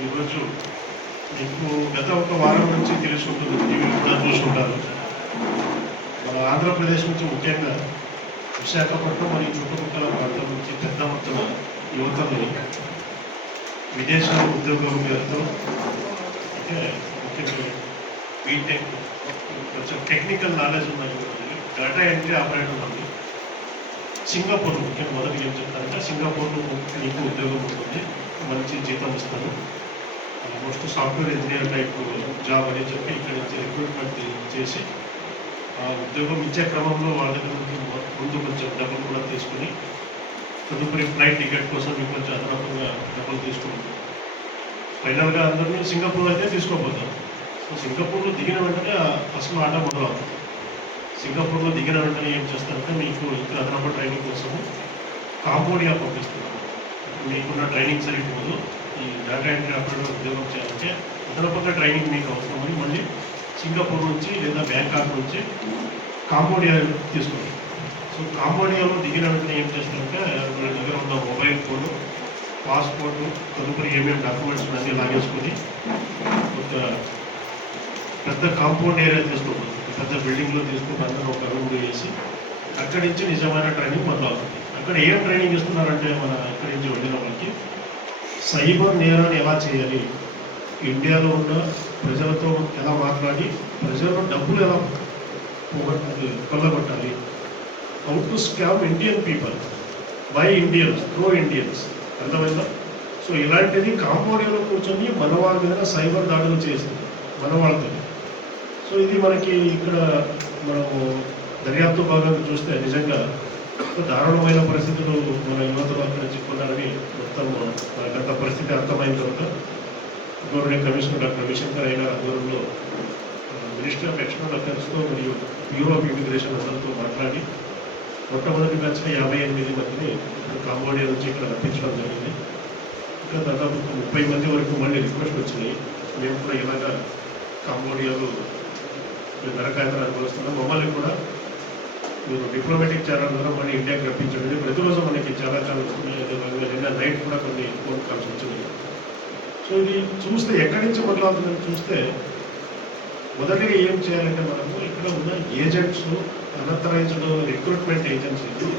ఈరోజు మీకు గత ఒక వారం నుంచి తెలిసి ఉంటుంది కూడా చూసుకుంటారు మన ఆంధ్రప్రదేశ్ నుంచి ముఖ్యంగా విశాఖపట్నం మరియు చుట్టుపక్కల ప్రాంతం నుంచి పెద్ద మొత్తం యువతలు విదేశాల ఉద్యోగం పేరుతో అంటే ముఖ్యంగా బీటెక్ కొంచెం టెక్నికల్ నాలెడ్జ్ ఉన్న డేటా ఎంట్రీ ఆపరేటర్ ఉంది సింగపూర్ ముఖ్యంగా మొదటి ఏం చెప్తారంటే సింగపూర్లో మీకు ఉద్యోగం ఉంటుంది మంచి జీతం ఇస్తారు. Most software engineer type job అని చెప్పి ఇక్కడ నుంచి రిక్రూట్మెంట్ చేసి ఆ ఉద్యోగం ఇచ్చే క్రమంలో వాళ్ళ దగ్గర నుంచి ముందు కొంచెం డబ్బులు కూడా తీసుకుని తదుపరి ఫ్లైట్ టికెట్ కోసం మీకు కొంచెం అదనపంగా డబ్బులు తీసుకుని ఫైనల్గా అందరినీ సింగపూర్ అయితే తీసుకోపోతారు సో సింగపూర్లో దిగిన వెంటనే అసలు ఆట మొదలవుతుంది సింగపూర్లో దిగిన వెంటనే ఏం చేస్తారంటే మీకు ఇక్కడ అదనపు ట్రైనింగ్ కోసము కాంబోడియా పంపిస్తున్నాము మీకున్న ట్రైనింగ్ సరిపోదు. ఈ డేటా ఎంట్రీ ఆపరేటర్ ఉద్యోగం చేయాలంటే అదనపుగా ట్రైనింగ్ మీకు అవసరమని మళ్ళీ సింగపూర్ నుంచి లేదా బ్యాంకాక్ నుంచి కాంబోడియా తీసుకోండి సో కాంబోడియాలో దిగిన వెంటనే ఏం చేస్తారంటే వాళ్ళ దగ్గర ఉన్న మొబైల్ ఫోను పాస్పోర్ట్ తదుపరి ఏమేమి డాక్యుమెంట్స్ అన్నీ లాగేసుకొని ఒక పెద్ద కాంపౌండ్ ఏరియా తీసుకుంటాం పెద్ద బిల్డింగ్లో తీసుకుని అందరూ ఒక రూమ్ వేసి అక్కడి నుంచి నిజమైన ట్రైనింగ్ మొదలవుతుంది. అక్కడ ఏం ట్రైనింగ్ ఇస్తున్నారంటే మన ఇక్కడి నుంచి వెళ్ళిన వాళ్ళకి సైబర్ నేరాన్ని ఎలా చేయాలి? ఇండియాలో ఉన్న ప్రజలతో ఎలా మాట్లాడి ప్రజలు డబ్బులు ఎలా పోగొట్టాలి కొల్లగొట్టాలి? How to scam Indian people by Indians through Indians అర్థమైందా? సో ఇలాంటిది కాంబోడియాలో కూర్చొని మన వాళ్ళ మీద సైబర్ దాడులు చేస్తుంది మన వాళ్ళతో సో ఇది మనకి ఇక్కడ మనము దర్యాప్తు భాగంగా చూస్తే నిజంగా దారుణమైన పరిస్థితులు మన యువతలు అక్కడ చిక్కున్నారని మొత్తం మన గత పరిస్థితి అర్థమైన తర్వాత గవర్నమెంట్ కమిషనర్ డాక్టర్ రవిశంకర్ అయిన ఆధ్వర్యంలో మినిస్టర్ ఆఫ్ ఎక్స్టర్నల్ అఫేర్స్తో మరియు బ్యూరో ఆఫ్ ఇమిగ్రేషన్ అందరితో మాట్లాడి మొట్టమొదటి వచ్చిన యాభై ఎనిమిది మందిని కాంబోడియా నుంచి ఇక్కడ రప్పించడం జరిగింది. ఇంకా దాదాపు ముప్పై మంది వరకు మళ్ళీ రిక్వెస్ట్ వచ్చినాయి. మేము కూడా ఇలాగా కాంబోడియాలో మేము నరకాయతలు అనుభవిస్తున్నాం. మమ్మల్ని కూడా మీరు డిప్లొమాటిక్ ఛానల్ ద్వారా మళ్ళీ ఇండియాకి రప్పించండి ప్రతిరోజు మనకి చాలా ఛానల్స్ వస్తున్నాయి నిన్న నైట్ కూడా కొన్ని ఫోన్ కాల్స్ వచ్చినాయి. సో ఇది చూస్తే ఎక్కడి నుంచి మొదలవుతుందని చూస్తే మొదటిగా ఏం చేయాలంటే మనము ఇక్కడ ఉన్న ఏజెంట్స్ అనర్థరైజ్డ్ రిక్రూట్మెంట్ ఏజెన్సీలు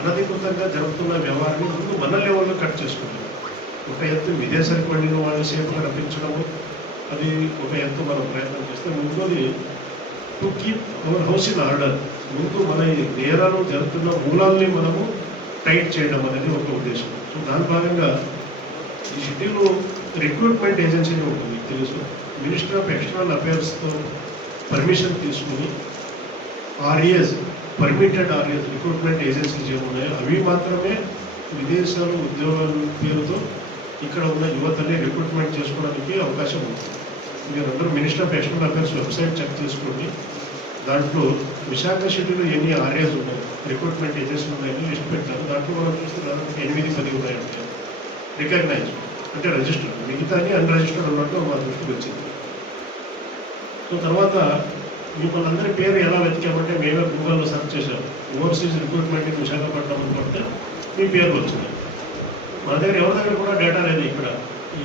అనధికృతంగా జరుగుతున్న వ్యవహారాన్ని ముందు మన లెవెల్లో కట్ చేసుకుంటాం. ఒక ఎత్తు విదేశానికి వెళ్ళిన వాళ్ళు సేఫ్గా రప్పించడము అది ఒక ఎత్తు మనం ప్రయత్నం చేస్తే ముందుది to keep our house in order ముందు మన ఈ నేరాలు జరుగుతున్న మూలాల్ని మనము టైట్ చేయడం అనేది ఒక ఉద్దేశం. సో దాని భాగంగా ఈ సిటీలో రిక్రూట్మెంట్ ఏజెన్సీ ఉంటుంది మీకు తెలుసు. మినిస్టర్ ఆఫ్ ఎక్స్టర్నల్ అఫేర్స్తో పర్మిషన్ తీసుకుని RAS permitted RAS recruitment agencies ఏమున్నాయో అవి మాత్రమే విదేశాలు ఉద్యోగాల పేరుతో ఇక్కడ ఉన్న యువతని రిక్రూట్మెంట్ చేసుకోవడానికి అవకాశం ఉంది మీరందరూ minister of external affairs website check చేసుకోండి. దాంట్లో విశాఖ సిటీలో ఎన్ని ఆర్ఎస్ ఉన్నాయి రిక్రూట్మెంట్ ఏజెన్సీలు ఉన్నాయని లిస్ట్ పెట్టారు. దాంట్లో మనం చూస్తే దాదాపు ఎనిమిది పది ఉన్నాయంటే రికగ్నైజ్ అంటే రిజిస్టర్ మిగతాని అన్రిజిస్టర్డ్ ఉన్నట్టు మా దృష్టికి వచ్చింది. సో తర్వాత మిమ్మల్ని అందరి పేరు ఎలా వెతికామంటే మేమే గూగుల్లో సెర్చ్ చేశాం. ఓవర్సీస్ రిక్రూట్మెంట్ విశాఖపట్నం అనుకుంటే మీ పేరు వచ్చింది. మన దగ్గర ఎవరి దగ్గర కూడా డేటా లేదు ఇక్కడ.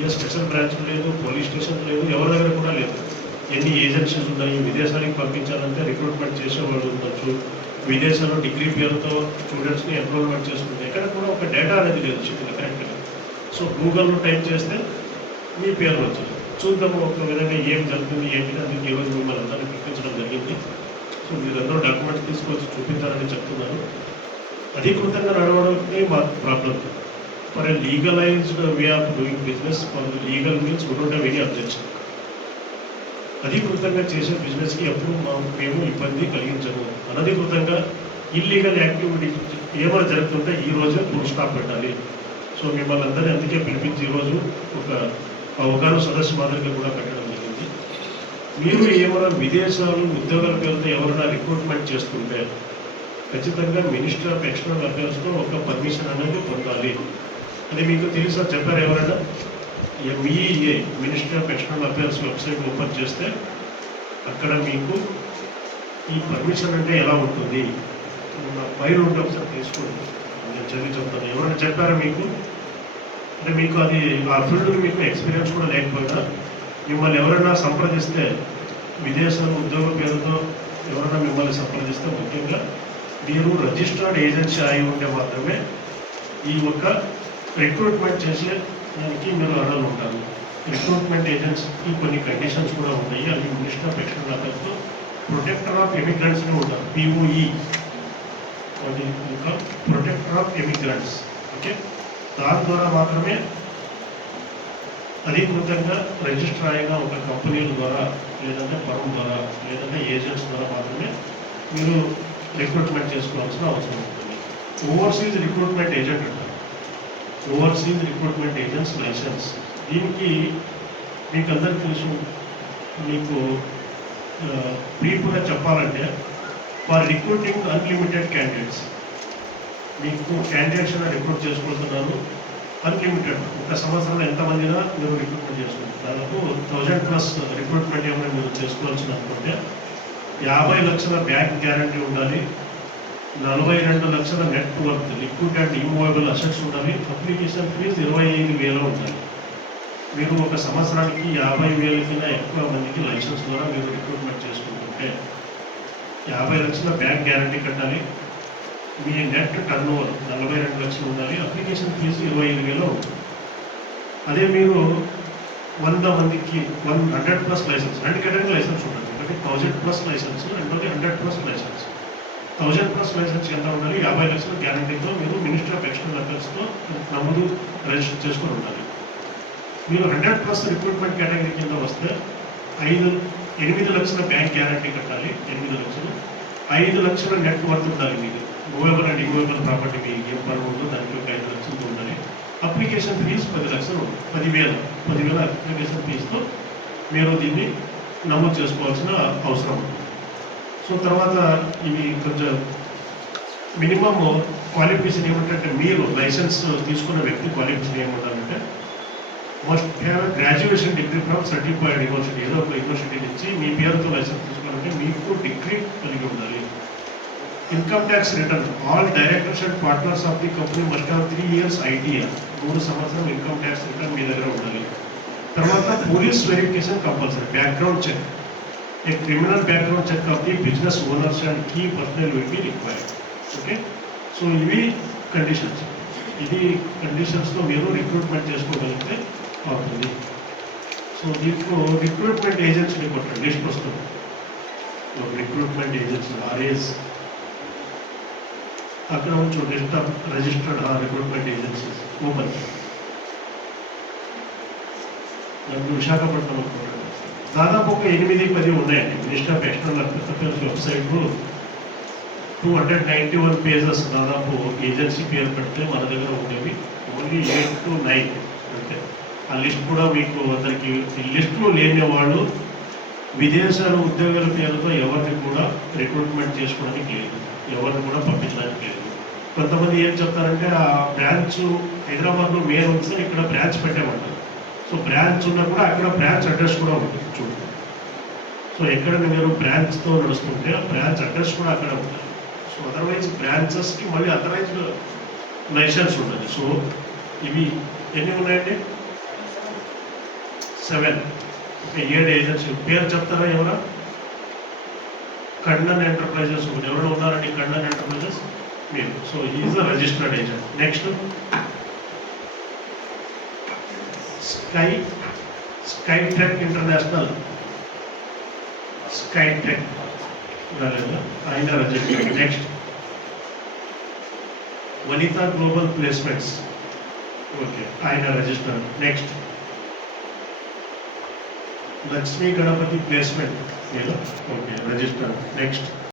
ఏ స్పెషల్ బ్రాంచ్ లేదు పోలీస్ స్టేషన్ లేదు ఎవరి ఎన్ని ఏజెన్సీస్ ఉన్నాయి విదేశానికి పంపించాలంటే రిక్రూట్మెంట్ చేసేవాళ్ళు ఉండొచ్చు. విదేశాల్లో డిగ్రీ పేరుతో స్టూడెంట్స్ని ఎన్రోల్మెంట్ చేసుకుంటే ఎక్కడ కూడా ఒక డేటా అనేది లేదు చెప్పింది కరెక్ట్గా సో గూగుల్లో టైప్ చేస్తే మీ పేరు వచ్చింది. చూద్దాము ఒక విధంగా ఏం జరుగుతుంది ఏంటి అందుకు ఈరోజు మిమ్మల్ని అందరినీ పిలిపించడం జరిగింది. సో మీరందరూ డాక్యుమెంట్స్ తీసుకొచ్చి చూపించాలని చెప్తున్నారు అధికృతంగా నడవడమే మా problem for a legalized way of doing business for legal means we don't have any objection అధికృతంగా చేసే బిజినెస్కి ఎప్పుడు మేము ఇబ్బంది కలిగించము. అనధికృతంగా ఇల్లీగల్ యాక్టివిటీ ఏమైనా జరుగుతుంటే ఈ రోజే ఫుల్ స్టాప్ పెట్టాలి. సో మిమ్మల్ని అందరినీ అందుకే పిలిపించి ఈరోజు ఒక అవగాహన సదస్సు మాదిరిగా కూడా పెట్టడం జరిగింది. మీరు ఏమైనా విదేశాలు ఉద్యోగాల పేరుతో ఎవరైనా రిక్రూట్మెంట్ చేస్తుంటే ఖచ్చితంగా మినిస్టర్ ఆఫ్ ఎక్స్టర్నల్ అఫేర్స్లో ఒక పర్మిషన్ అనేది పొందాలి. అది మీకు తెలుసా చెప్పారు ఎవరైనా? MEA minister of external affairs website open చేస్తే అక్కడ మీకు ఈ పర్మిషన్ అంటే ఎలా ఉంటుంది ఫైల్ ఉంటే ఒకసారి తీసుకోండి నేను చదివి చెప్తాను ఎవరైనా చెప్పారా మీకు అంటే మీకు అది ఆ ఫీల్డ్ మీకు ఎక్స్పీరియన్స్ కూడా లేకపోయినా మిమ్మల్ని ఎవరైనా సంప్రదిస్తే విదేశాలు ఉద్యోగ పేరుతో ఎవరైనా మిమ్మల్ని సంప్రదిస్తే ముఖ్యంగా మీరు రిజిస్టర్డ్ ఏజెన్సీ అయి ఉంటే మాత్రమే ఈ యొక్క రిక్రూట్మెంట్ చేసే దానికి మీరు అర్హులు ఉంటారు. రిక్రూట్మెంట్ ఏజెన్సీకి కొన్ని కండిషన్స్ కూడా ఉన్నాయి అవి మినిస్టర్ ఆఫ్ ఎక్స్టర్నల్ అఫేర్స్తో ప్రొటెక్టర్ ఆఫ్ ఎమిగ్రెంట్స్ని ఉంటారు. పిఓఈ అది ఇంకా ప్రొటెక్టర్ ఆఫ్ ఎమిగ్రెంట్స్ ఓకే దాని ద్వారా మాత్రమే అధికృతంగా రిజిస్టర్ అయిన ఒక కంపెనీల ద్వారా లేదంటే ఫర్మ్ ద్వారా లేదంటే ఏజెంట్స్ ద్వారా మాత్రమే మీరు రిక్రూట్మెంట్ చేసుకోవాల్సిన అవసరం ఉంటుంది. ఓవర్సీస్ రిక్రూట్మెంట్ ఏజెంట్ అంటారు. ఓవర్సీస్ రిక్రూట్మెంట్ ఏజెంట్స్ లైసెన్స్ దీనికి మీకు అందరికీ తెలుసు మీకు బ్రీఫ్గా చెప్పాలంటే ఫర్ రిక్రూటింగ్ అన్లిమిటెడ్ క్యాండిడేట్స్ మీకు క్యాండిడేట్స్ రిక్రూట్ చేసుకుంటున్నారు అన్లిమిటెడ్ ఒక సంవత్సరంలో ఎంతమందినా మీరు రిక్రూట్మెంట్ చేసుకుంటారు. దాదాపు థౌజండ్ ప్లస్ రిక్రూట్మెంట్ ఏమైనా మీరు చేసుకోవాల్సిన అనుకుంటే యాభై లక్షల బ్యాంక్ గ్యారంటీ ఉండాలి. నలభై రెండు లక్షల net worth liquid and immovable assets ఉండాలి అప్లికేషన్ ఫీజు ఇరవై ఐదు వేలు ఉండాలి మీరు ఒక సంవత్సరానికి యాభై వేల కింద ఎక్కువ మందికి లైసెన్స్ ద్వారా మీరు రిక్రూట్మెంట్ చేసుకుంటుంటే యాభై లక్షల బ్యాంక్ గ్యారంటీ కట్టాలి. మీ నెట్ టర్న్ ఓవర్ నలభై రెండు లక్షలు ఉండాలి. అప్లికేషన్ ఫీజు ఇరవై ఐదు వేలు అదే మీరు వంద మందికి వన్ హండ్రెడ్ ప్లస్ లైసెన్స్ రెండు కేటగిరీ లైసెన్స్ ఉంటుంది ఒకటి థౌజండ్ ప్లస్ లైసెన్స్ రెండోది hundred plus license thousand plus license ఎంత ఉండాలి? యాభై లక్షల గ్యారంటీతో మీరు మినిస్టర్ ఆఫ్ ఎక్స్టర్నల్ అఫేర్స్తో నమోదు రిజిస్టర్ చేసుకొని ఉండాలి. మీరు హండ్రెడ్ ప్లస్ రిక్రూట్మెంట్ కేటగిరీ కింద వస్తే ఐదు ఎనిమిది లక్షల బ్యాంక్ గ్యారంటీ కట్టాలి. ఎనిమిది లక్షలు. ఐదు లక్షల నెట్ వర్త్ ఉండాలి మీకు మూవేబుల్ అండ్ ఇమూవేబుల్ ప్రాపర్టీ మీ ఏం పని ఉందో దానికి ఒక ఐదు లక్షలు ఉండాలి. అప్లికేషన్ ఫీజు పది లక్షలు పదివేల పదివేల అప్లికేషన్ ఫీజుతో మీరు దీన్ని నమోదు చేసుకోవాల్సిన అవసరం ఉంటుంది. సో తర్వాత ఇవి కొంచెం మినిమమ్ క్వాలిఫికేషన్ ఏమిటంటే మీరు లైసెన్స్ తీసుకున్న వ్యక్తి qualification ఏముండాలంటే must have graduation degree from certified university ఏదో ఒక యూనివర్సిటీ నుంచి మీ పేరుతో లైసెన్స్ తీసుకోవాలంటే మీకు డిగ్రీ కలిగి ఉండాలి. Income tax return all directors and partners of the company must have three years ITR మూడు సంవత్సరం ఇన్కమ్ ట్యాక్స్ రిటర్న్ మీ దగ్గర ఉండాలి. తర్వాత police verification compulsory background check. A criminal background check of the business owners and key personnel will be required. Okay so ఇవి conditions ఇది కండిషన్స్లో మీరు రిక్రూట్మెంట్ చేసుకోగలిగితే అవుతుంది. సో దీంట్లో రిక్రూట్మెంట్ ఏజెన్సీని కొట్టండి లిస్ట్ వస్తుంది. రిక్రూట్మెంట్ ఏజెన్సీ ఆర్ఏఎస్ అక్కడ ఉంచు list of registered recruitment agencies open దానికి విశాఖపట్నం అనుకుంటాను దాదాపు ఒక ఎనిమిది పది ఉన్నాయండి minister of external affairs website two hundred ninety one pages దాదాపు ఏజెన్సీ పేరు పెడితే మన దగ్గర ఉండేవి. ఓన్లీ ఎయిట్ టు నైన్ అంటే ఆ లిస్ట్ కూడా మీకు అందరికి ఈ లిస్టులో లేని వాళ్ళు విదేశాల ఉద్యోగాల పేరుతో ఎవరిని కూడా రిక్రూట్మెంట్ చేసుకోవడానికి లేదు. ఎవరిని కూడా పంపించడానికి లేదు. కొంతమంది ఏం చెప్తారంటే ఆ బ్రాంచ్ హైదరాబాద్లో మెయిన్ ఉంటే ఇక్కడ బ్రాంచ్ పెట్టామంటారు సో బ్రాంచ్ ఉన్నా కూడా అక్కడ బ్రాంచ్ అడ్రస్ కూడా ఉంటుంది చూడండి సో ఎక్కడ మీరు బ్రాంచ్తో నడుస్తుంటే ఆ బ్రాంచ్ అడ్రస్ కూడా అక్కడ ఉంటుంది. సో అదర్వైజ్ బ్రాంచెస్కి మళ్ళీ అదర్వైజ్ లైసెన్స్ ఉంటుంది సో ఇవి ఎన్ని ఉన్నాయండి? సెవెన్. ఓకే ఏడు ఏజెన్సీ పేరు చెప్తారా ఎవరా? కండన్ ఎంటర్ప్రైజెస్ ఎవరు ఉన్నారండి? కండన్ ఎంటర్ప్రైజెస్? మీరు. So is the registered agent next sky sky track international sky track next Vanita global placements okay आयना register next Lakshmi Ganapati placement okay register next